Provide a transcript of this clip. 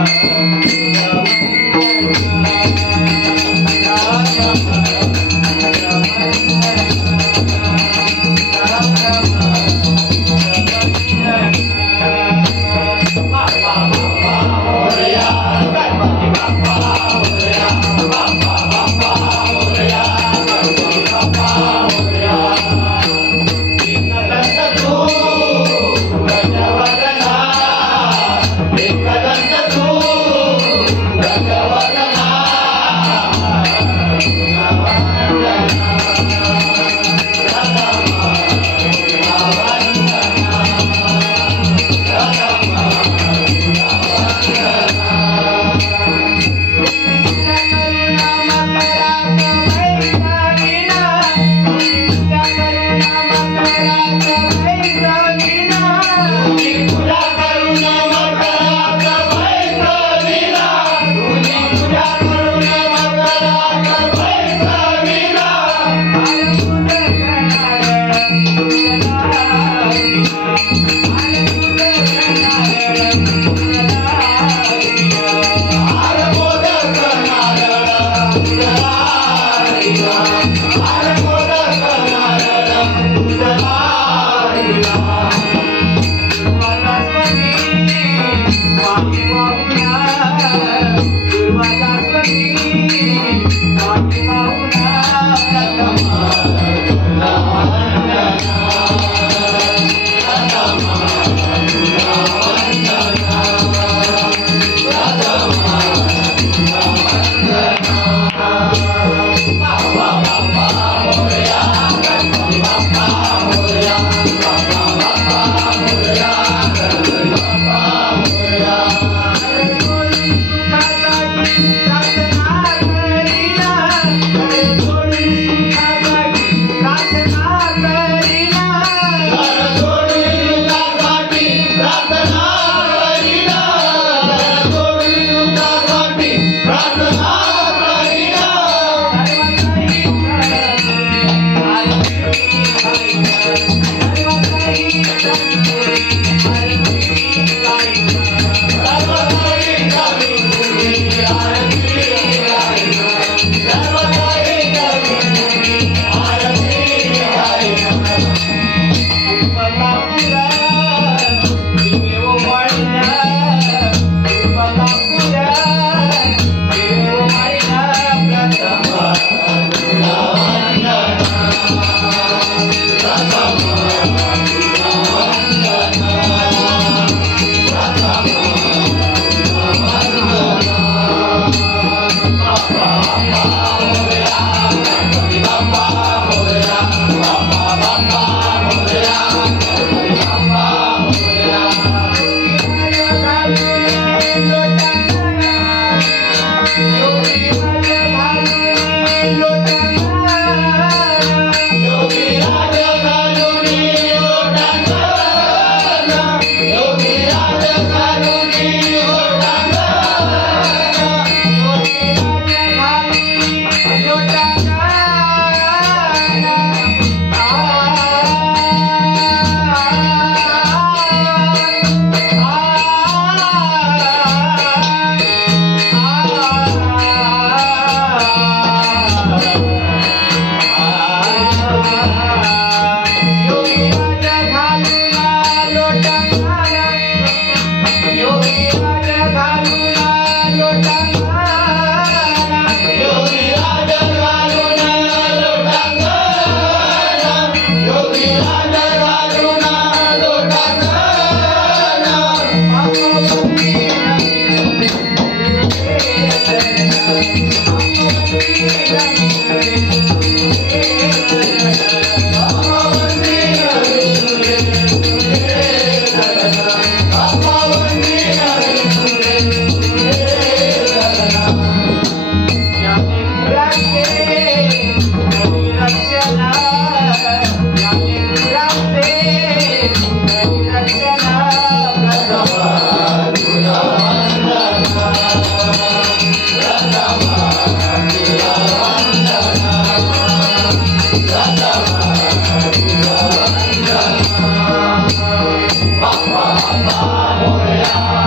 Música على Rama, Rama, Rama. Bye.